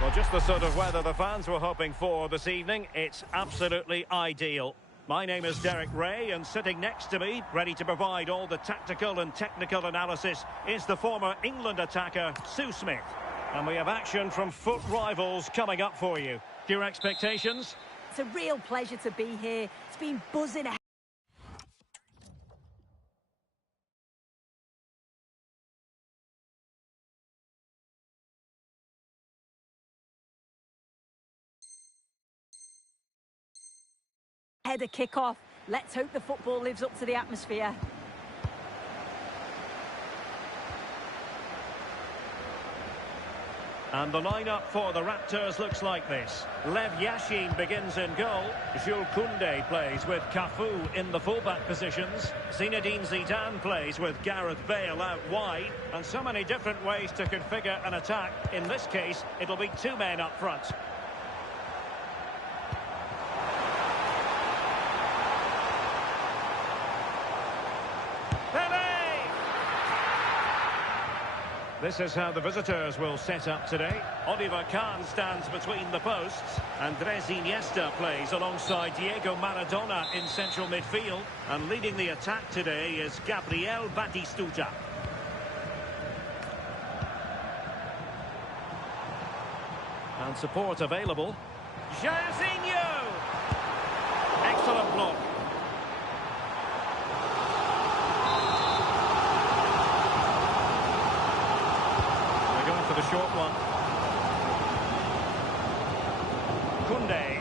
Well, just the sort of weather the fans were hoping for this evening. It's absolutely ideal. My name is Derek Ray, and sitting next to me, ready to provide all the tactical and technical analysis, is the former England attacker, Sue Smith. And we have action from foot rivals coming up for you. Your expectations? It's a real pleasure to be here. It's been buzzing ahead. Ahead of kick-off. Let's hope the football lives up to the atmosphere. And the lineup for the Raptors looks like this. Lev Yashin begins in goal. Jules Koundé plays with Cafu in the fullback positions. Zinedine Zidane plays with Gareth Bale out wide. And so many different ways to configure an attack. In this case, it'll be two men up front. This is how the visitors will set up today. Oliver Kahn stands between the posts. Andres Iniesta plays alongside Diego Maradona in central midfield. And leading the attack today is Gabriel Batistuta. And support available. Jairzinho! Excellent block. For the short one. Koundé.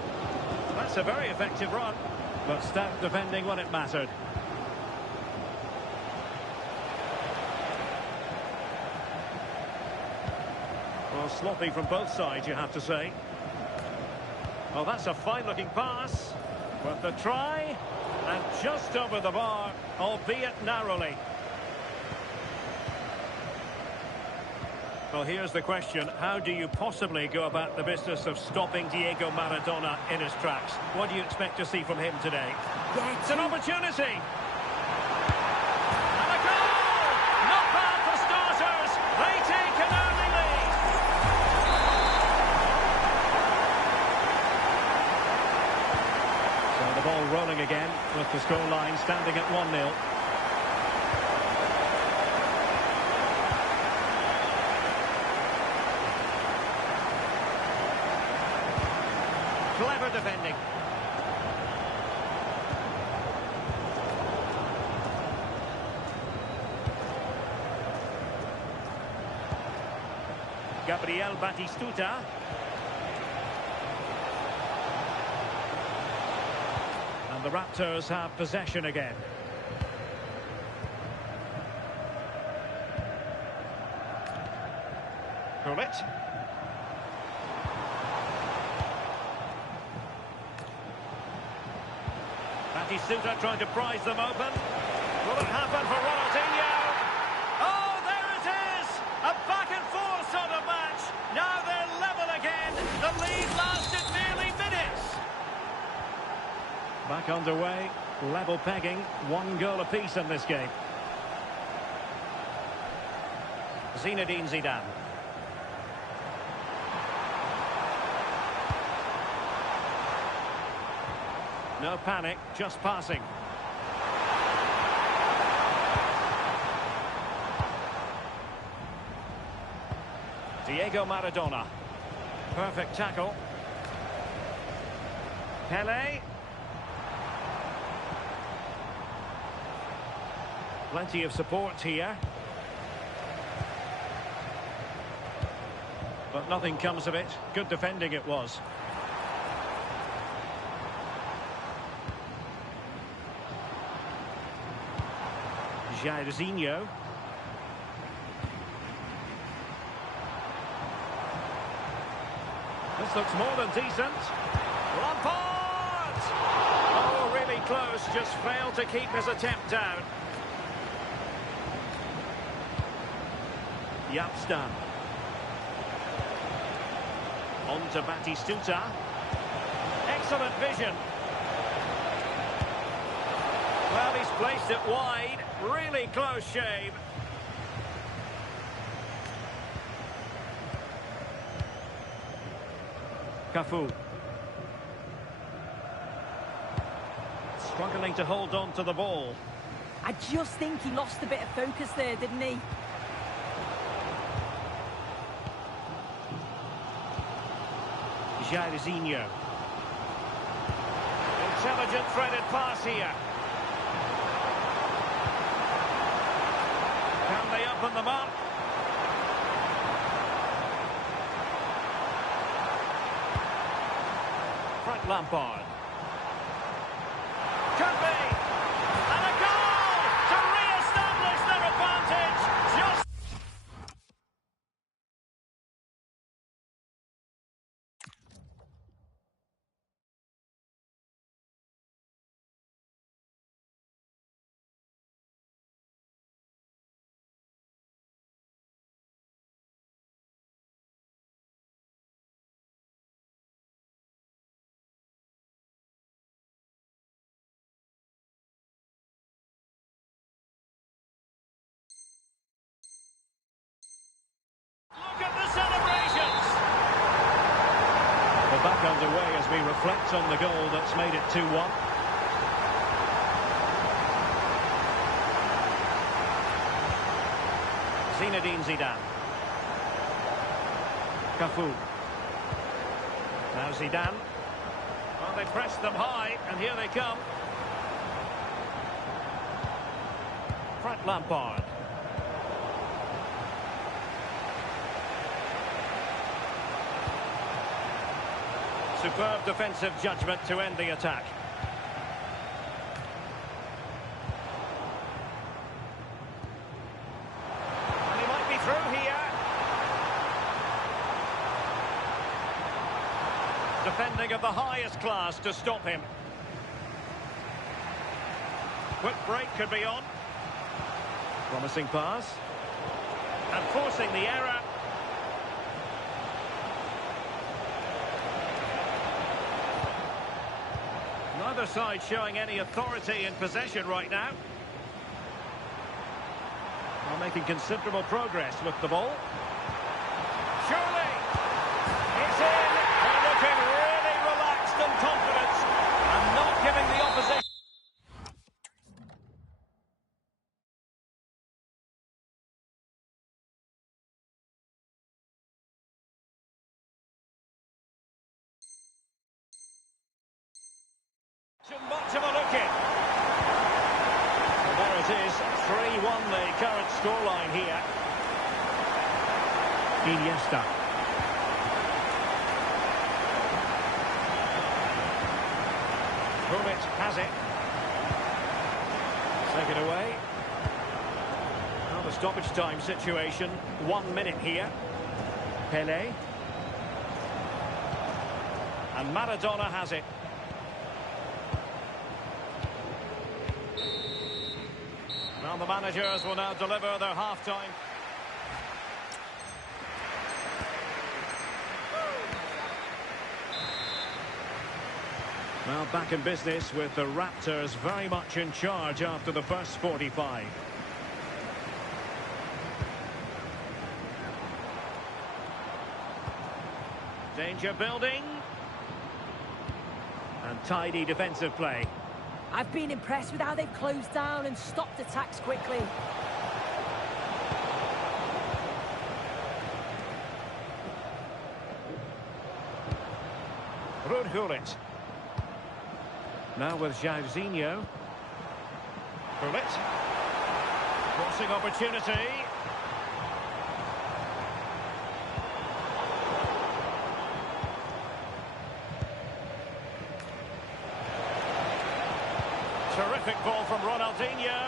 That's a very effective run, but stout defending when it mattered. Well, sloppy from both sides, you have to say. Well, that's a fine-looking pass. But the try, and just over the bar, albeit narrowly. Well, here's the question. How do you possibly go about the business of stopping Diego Maradona in his tracks? What do you expect to see from him today? It's an opportunity! And a goal! Not bad for starters! They take an early lead! So the ball rolling again, with the scoreline standing at 1-0. Clever defending. Gabriel Batistuta. And the Raptors have possession again. Kurlit. Batistuta trying to prise them open. Will it happen for Ronaldinho? Oh, there it is! A back and forth sort of match. Now they're level again. The lead lasted nearly minutes. Back underway. Level pegging. 1 goal apiece in this game. Zinedine Zidane. No panic, just passing. Diego Maradona. Perfect tackle. Pelé. Plenty of support here. But nothing comes of it. Good defending it was. Jairzinho. This looks more than decent. Lampard! Oh, really close, just failed to keep his attempt down. Yapstam. On to Batistuta. Excellent vision. Well, he's placed it wide. Really close shave. Cafu. Struggling to hold on to the ball. I just think he lost a bit of focus there, didn't he? Jairzinho. Intelligent threaded pass here. Can they open them up? Frank Lampard. Could be! And a goal to re-establish their advantage! Just... Look at the celebrations! We're back underway as we reflect on the goal that's made it 2-1. Zinedine Zidane. Cafu. Now Zidane. Well, they pressed them high, and here they come. Frank Lampard. Superb defensive judgment to end the attack. And he might be through here. Defending of the highest class to stop him. Quick break could be on. Promising pass. And forcing the error. Neither side showing any authority in possession right now. While making considerable progress with the ball. Surely! It's in! They're looking really relaxed and confident. And not giving the opposition... much of a look in. Well, there it is, 3-1 the current scoreline here. Iniesta. Hummels has it. Take it away. Well, the stoppage time situation, 1 minute here. Pelé. And Maradona has it. Well, the managers will now deliver their half-time. Well, back in business with the Raptors very much in charge after the first 45. Danger building. And tidy defensive play. I've been impressed with how they've closed down and stopped attacks quickly. Hummels. Now with Jairzinho. Hummels. Crossing opportunity. Terrific ball from Ronaldinho.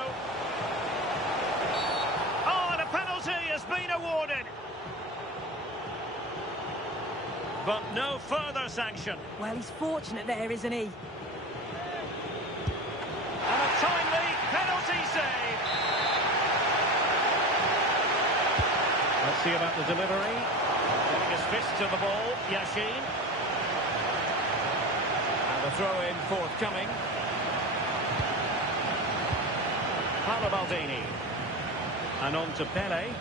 Oh, and a penalty has been awarded. But no further sanction. Well, he's fortunate there, isn't he? And a timely penalty save. Let's see about the delivery. Getting his fist to the ball, Yashin. And the throw-in forthcoming. Baldini. And on to Pelé.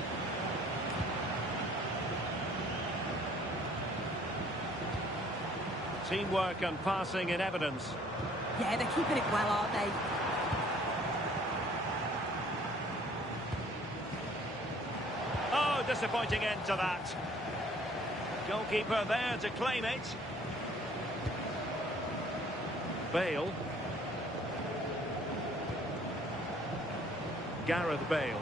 Teamwork and passing in evidence. Yeah, they're keeping it well, aren't they? Oh, disappointing end to that. Goalkeeper there to claim it. Bale. Gareth Bale.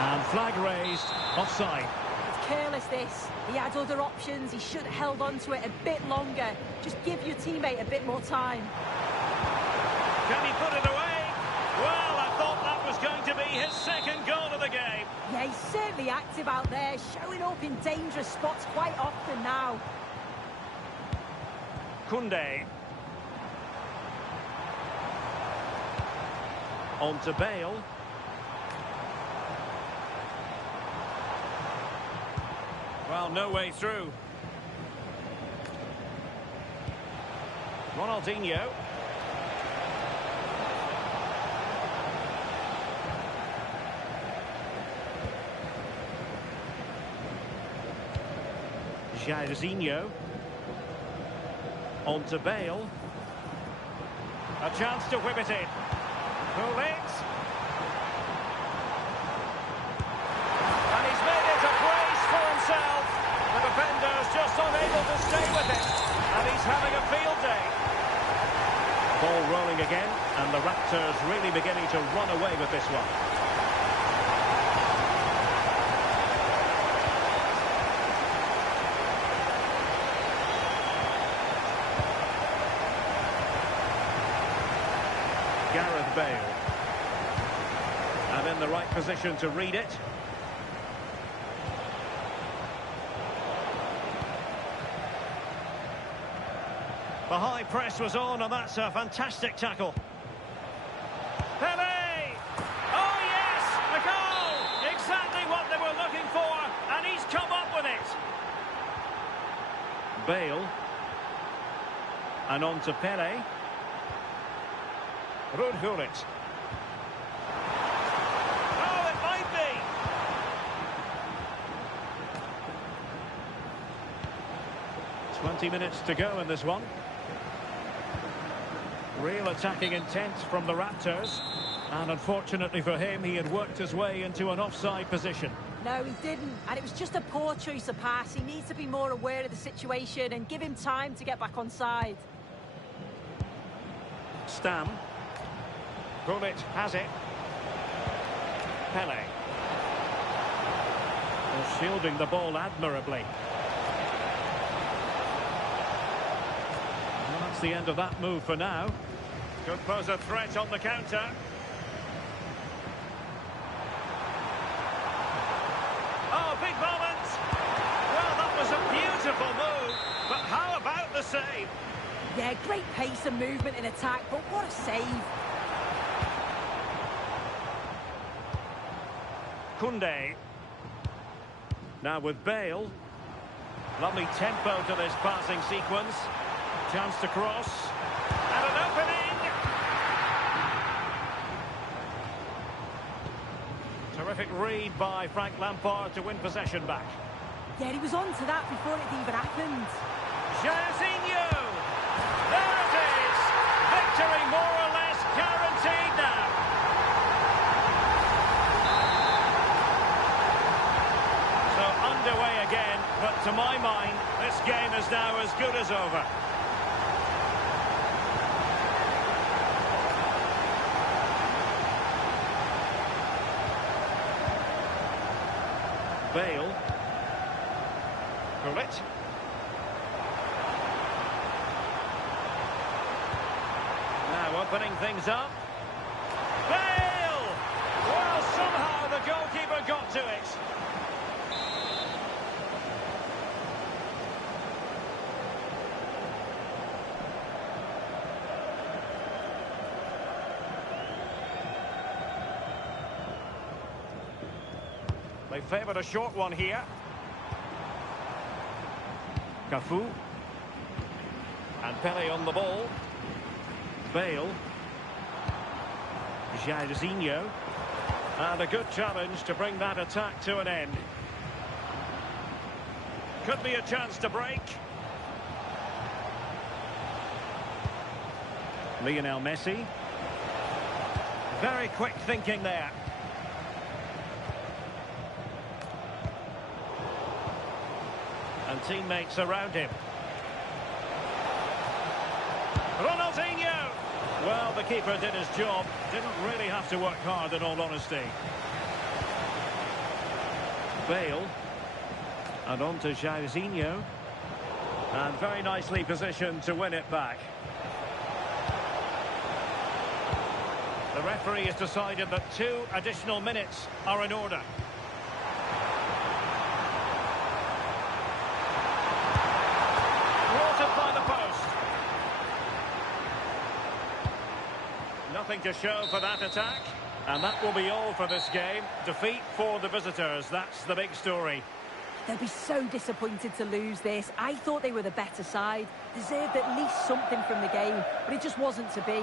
And flag raised, offside. It's careless, this. He had other options. He should have held on to it a bit longer. Just give your teammate a bit more time. Can he put it away? Well, I thought that was going to be his second goal of the game. Yeah, he's certainly active out there, showing up in dangerous spots quite often now. Koundé. On to Bale. Well, no way through. Ronaldinho. Jairzinho. On to Bale. A chance to whip it in. Pull it. And he's made it a brace for himself. The defender's just unable to stay with it. And he's having a field day. Ball rolling again, and the Raptors really beginning to run away with this one. Gareth Bale. And in the right position to read it. The high press was on, and that's a fantastic tackle. Pele! Oh yes! A goal! Exactly what they were looking for, and he's come up with it. Bale. And on to Pele. Ruud Gullit. Oh, it might be! 20 minutes to go in this one. Real attacking intent from the Raptors. And unfortunately for him, he had worked his way into an offside position. No, he didn't. And it was just a poor choice of pass. He needs to be more aware of the situation and give him time to get back on side. Stam. Gullit has it. Pele. Well, shielding the ball admirably. Well, that's the end of that move for now. Could pose a threat on the counter. Oh, big moment! Well, that was a beautiful move, but how about the save? Yeah, great pace and movement in attack, but what a save. Koundé. Now with Bale. Lovely tempo to this passing sequence. Chance to cross. And an opening! Terrific read by Frank Lampard to win possession back. Yeah, he was on to that before it even happened. Jairzinho! There it is! Victory more or less guaranteed now. So underway again, but to my mind, this game is now as good as over. Bale. Gullit. Now opening things up. Bale! Well, somehow the goalkeeper got to it. They favoured a short one here. Cafu. And Pele on the ball. Bale. Jairzinho. And a good challenge to bring that attack to an end. Could be a chance to break. Lionel Messi. Very quick thinking there. And teammates around him. Ronaldinho! Well, the keeper did his job. Didn't really have to work hard, in all honesty. Bale. And on to Jairzinho. And very nicely positioned to win it back. The referee has decided that 2 additional minutes are in order. Thwarted by the post. Nothing to show for that attack. And that will be all for this game. Defeat for the visitors. That's the big story. They'll be so disappointed to lose this. I thought they were the better side. Deserved at least something from the game, but it just wasn't to be.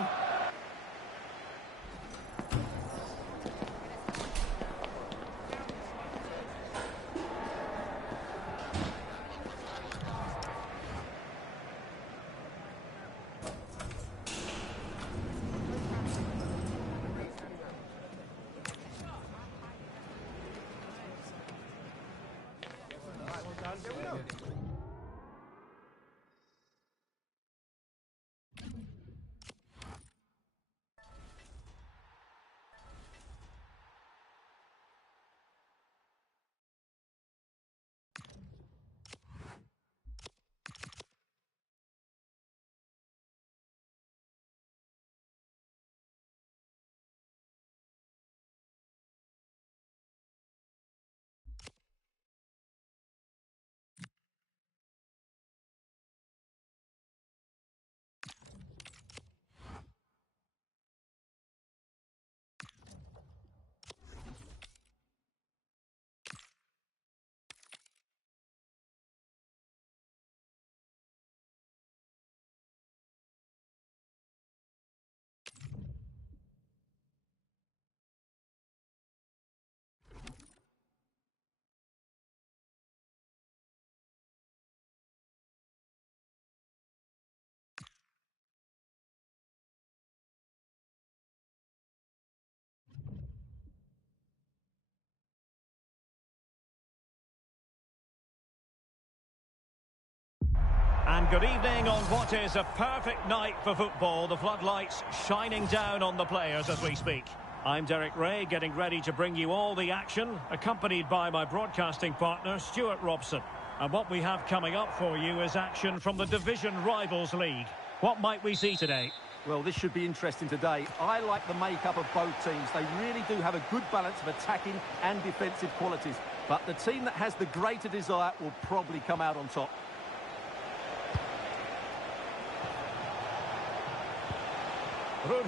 And good evening on what is a perfect night for football. The floodlights shining down on the players as we speak. I'm Derek Ray, getting ready to bring you all the action, accompanied by my broadcasting partner, Stuart Robson. And what we have coming up for you is action from the Division Rivals League. What might we see today? Well, this should be interesting today. I like the makeup of both teams. They really do have a good balance of attacking and defensive qualities. But the team that has the greater desire will probably come out on top.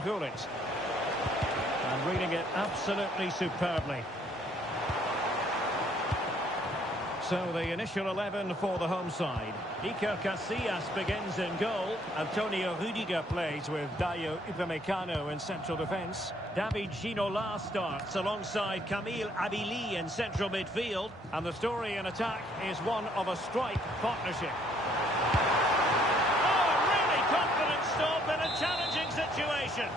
Gullit. And reading it absolutely superbly. So the initial 11 for the home side. Iker Casillas begins in goal. Antonio Rudiger plays with Dayo Upamecano in central defence. David Ginola starts alongside Camille Abili in central midfield. And the story in attack is one of a strike partnership. Stop in a challenging situation.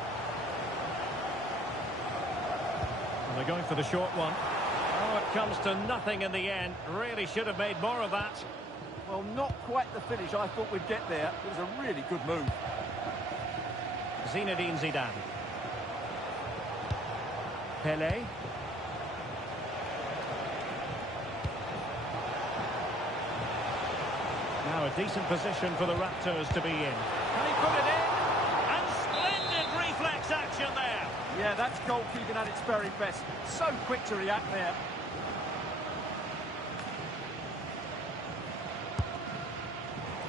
And they're going for the short one. Oh, it comes to nothing in the end. Really should have made more of that. Well, not quite the finish I thought we'd get there. It was a really good move. Zinedine Zidane. Pelé. Now a decent position for the Raptors to be in. Can he put it in? And splendid reflex action there. Yeah, that's goalkeeping at its very best. So quick to react there.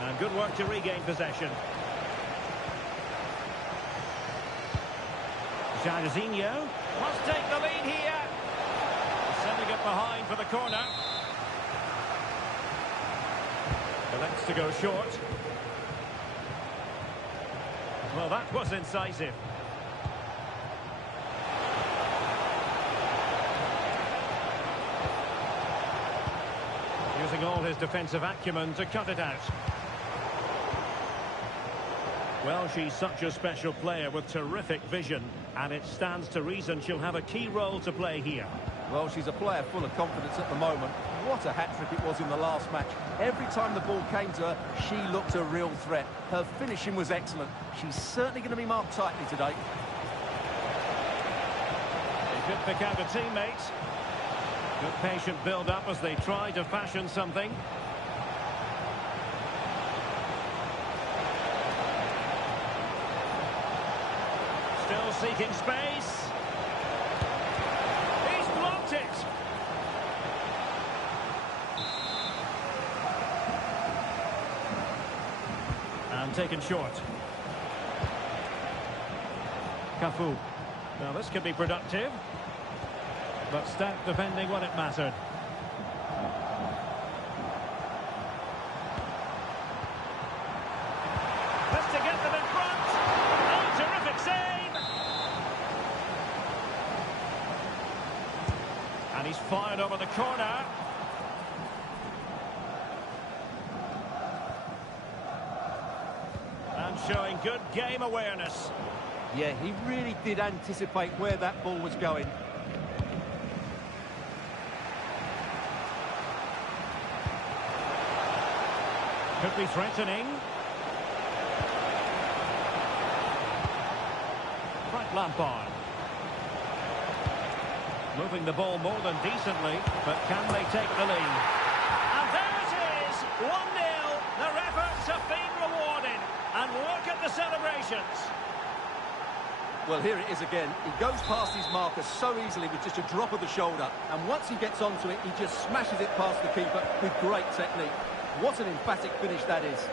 And good work to regain possession. Jairzinho must take the lead here. Sending it behind for the corner. Elects to go short. Well, that was incisive. Using all his defensive acumen to cut it out. Well, she's such a special player with terrific vision, and it stands to reason she'll have a key role to play here. Well, she's a player full of confidence at the moment. What a hat-trick it was in the last match. Every time the ball came to her, she looked a real threat. Her finishing was excellent. She's certainly going to be marked tightly today. They could pick out a teammate. Good patient build-up as they try to fashion something. Still seeking space. He's blocked it. And taken short. Cafu. Now this could be productive, but stout defending when it mattered. This to get them in front. Oh, terrific save! And he's fired over the corner. And showing good game awareness. Yeah, he really did anticipate where that ball was going. Could be threatening. Frank Lampard. Moving the ball more than decently, but can they take the lead? And there it is! 1-0. Their efforts have been rewarded. And look at the celebrations. Well, here it is again. He goes past his marker so easily with just a drop of the shoulder. And once he gets onto it, he just smashes it past the keeper with great technique. What an emphatic finish that is.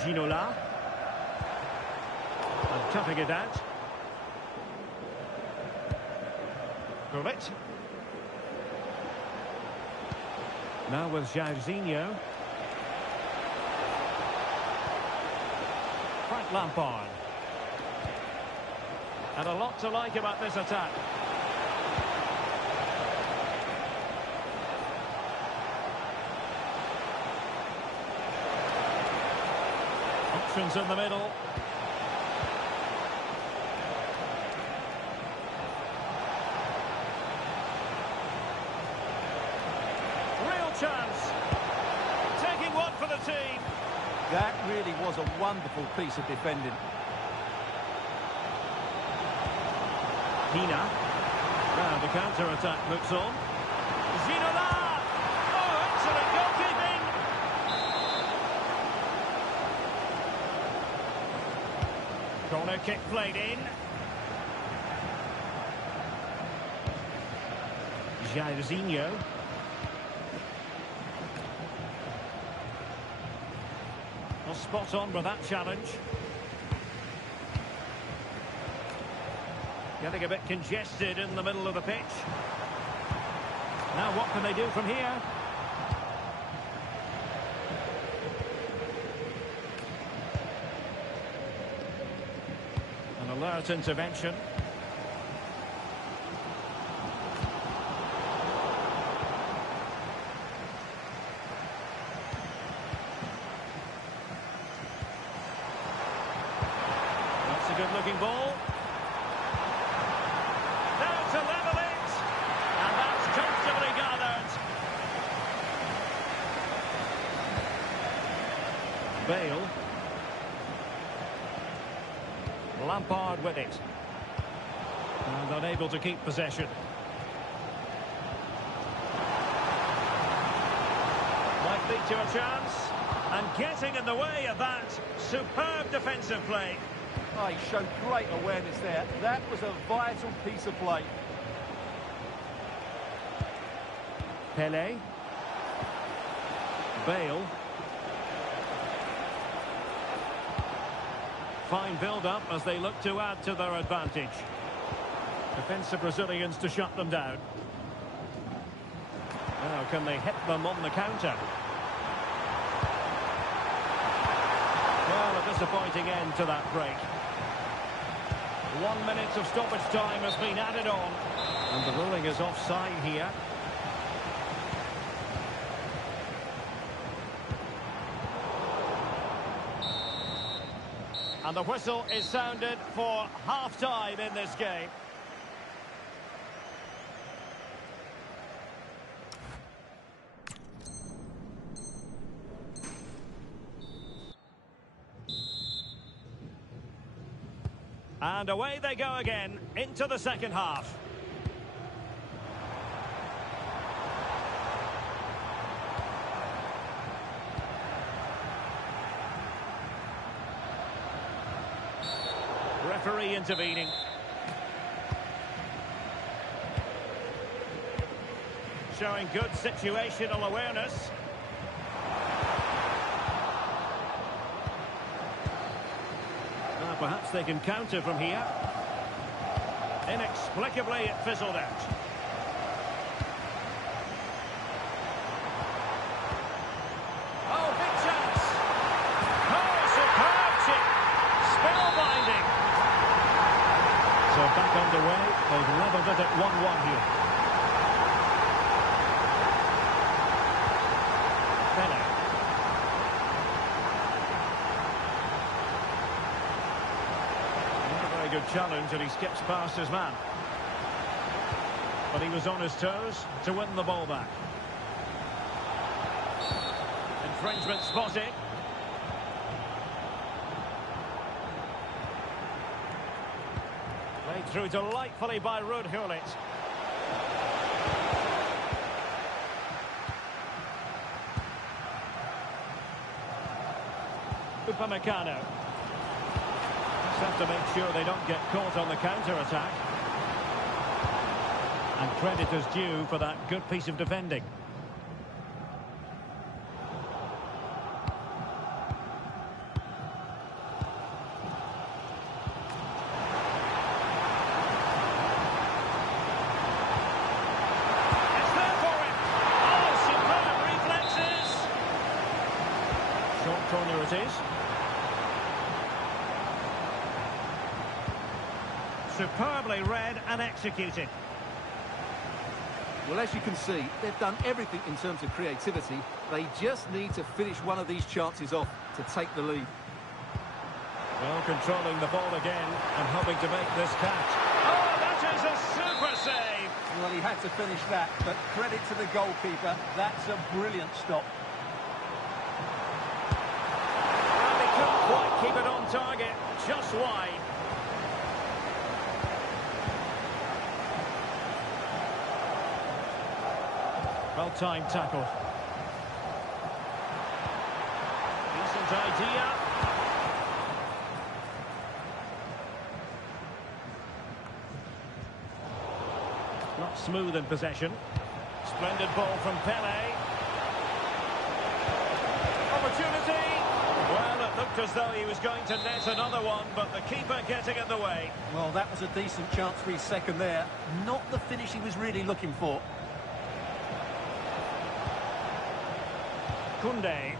Ginola. And cutting it out. Gullit. Now with Jairzinho. Frank Lampard. And a lot to like about this attack. Options in the middle. Real chance. Taking one for the team. That really was a wonderful piece of defending. Hina. Now the counter-attack looks on. Ginola! Oh, excellent goalkeeping! Corner kick played in. Jairzinho. Well, spot on with that challenge. Getting a bit congested in the middle of the pitch. Now what can they do from here? An alert intervention. That's a good-looking ball. To level it, and that's comfortably gathered. Bale. Lampard with it. And unable to keep possession. Might lead to a chance. And getting in the way of that. Superb defensive play. Oh, he showed great awareness there. That was a vital piece of play. Pele. Bale. Fine build-up as they look to add to their advantage. Defensive Brazilians to shut them down. Now can they hit them on the counter? Well, a disappointing end to that break. 1 minute of stoppage time has been added on. And the ruling is offside here. And the whistle is sounded for half-time in this game. And away they go again into the second half. Referee intervening. Showing good situational awareness. Now perhaps they can counter from here. Inexplicably it fizzled out. Oh, big chance! Oh, superb chip! Spellbinding! So back underway, they've levelled it at 1-1 here. Pele. Not a very good challenge, and he skips past his man. But he was on his toes to win the ball back. Infringement spotted. Played through delightfully by Ruud Gullit. Upamecano. Just have to make sure they don't get caught on the counter-attack. And credit is due for that good piece of defending. Corner it is. Superbly read and executed. Well, as you can see, they've done everything in terms of creativity. They just need to finish one of these chances off to take the lead. Well, controlling the ball again and hoping to make this catch. Oh, that is a super save! Well, he had to finish that, but credit to the goalkeeper. That's a brilliant stop. Quite keep it on target, just wide. Well-timed tackle. Decent idea. Not smooth in possession. Splendid ball from Pele. Opportunity. Well, it looked as though he was going to net another one, but the keeper getting in the way. Well, that was a decent chance for his second there. Not the finish he was really looking for. Koundé.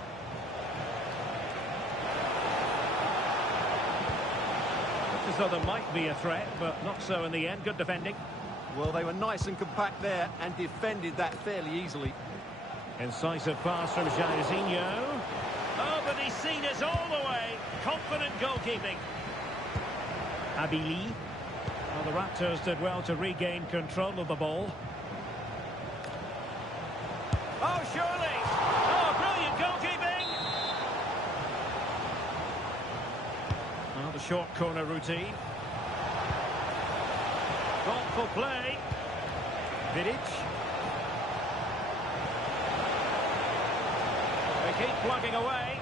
Looks as though there might be a threat, but not so in the end. Good defending. Well, they were nice and compact there and defended that fairly easily. Incisive pass from Jairzinho. Oh, but he's seen it all the way. Confident goalkeeping. Abili. Well, the Raptors did well to regain control of the ball. Oh, surely. Oh, brilliant goalkeeping. Oh, the short corner routine. Thoughtful play. Vidic. They keep plugging away.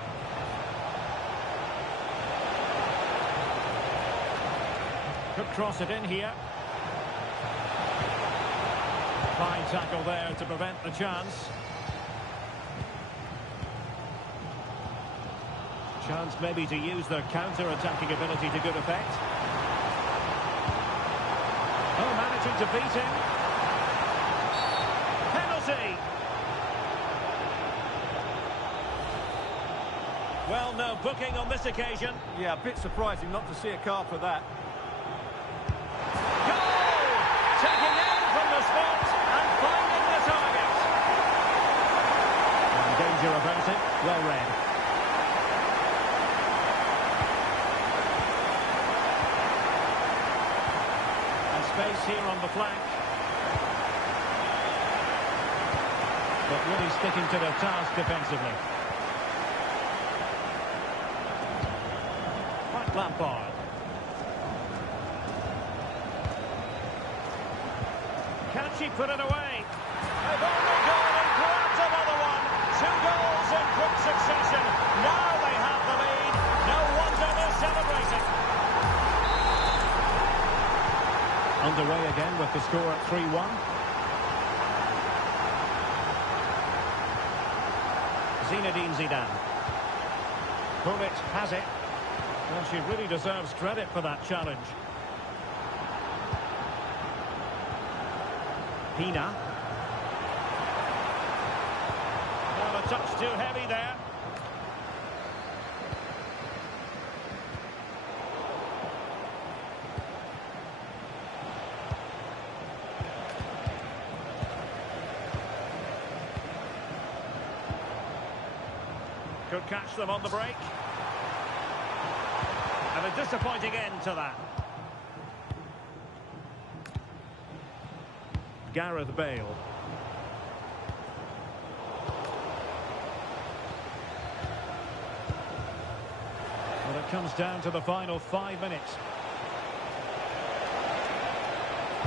Could cross it in here. Fine tackle there to prevent the chance. Chance maybe to use their counter-attacking ability to good effect. Oh, managing to beat him. Penalty! Well, no booking on this occasion. Yeah, a bit surprising not to see a card for that. Goal! Taking aim from the spot and finding the target. And danger about it. Well read. flank. But really sticking to their task defensively. Frank Lampard. Can she put it away? They've only gone and grabbed another one. 2 goals in quick succession. Now they have the lead. No wonder they're celebrating. Underway again with the score at 3-1. Zinedine Zidane. Pullet has it. Well, she really deserves credit for that challenge. Pina. Well, a touch too heavy there. Could catch them on the break. And a disappointing end to that. Gareth Bale. Well, it comes down to the final 5 minutes.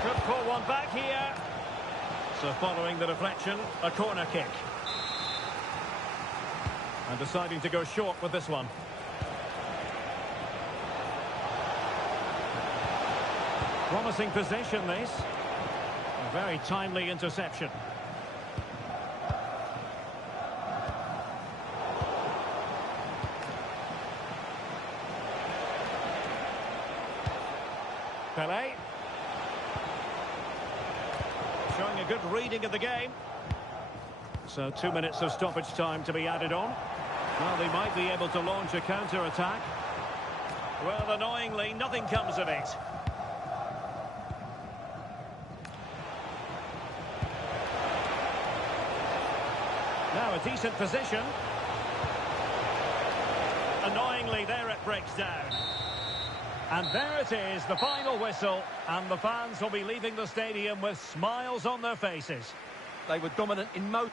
Could pull one back here. So following the deflection, a corner kick. And deciding to go short with this one. Promising position, this. A very timely interception. Pelé. Showing a good reading of the game. So 2 minutes of stoppage time to be added on. Well, they might be able to launch a counter-attack. Well, annoyingly, nothing comes of it. Now a decent position. Annoyingly, there it breaks down. And there it is, the final whistle. And the fans will be leaving the stadium with smiles on their faces. They were dominant in most...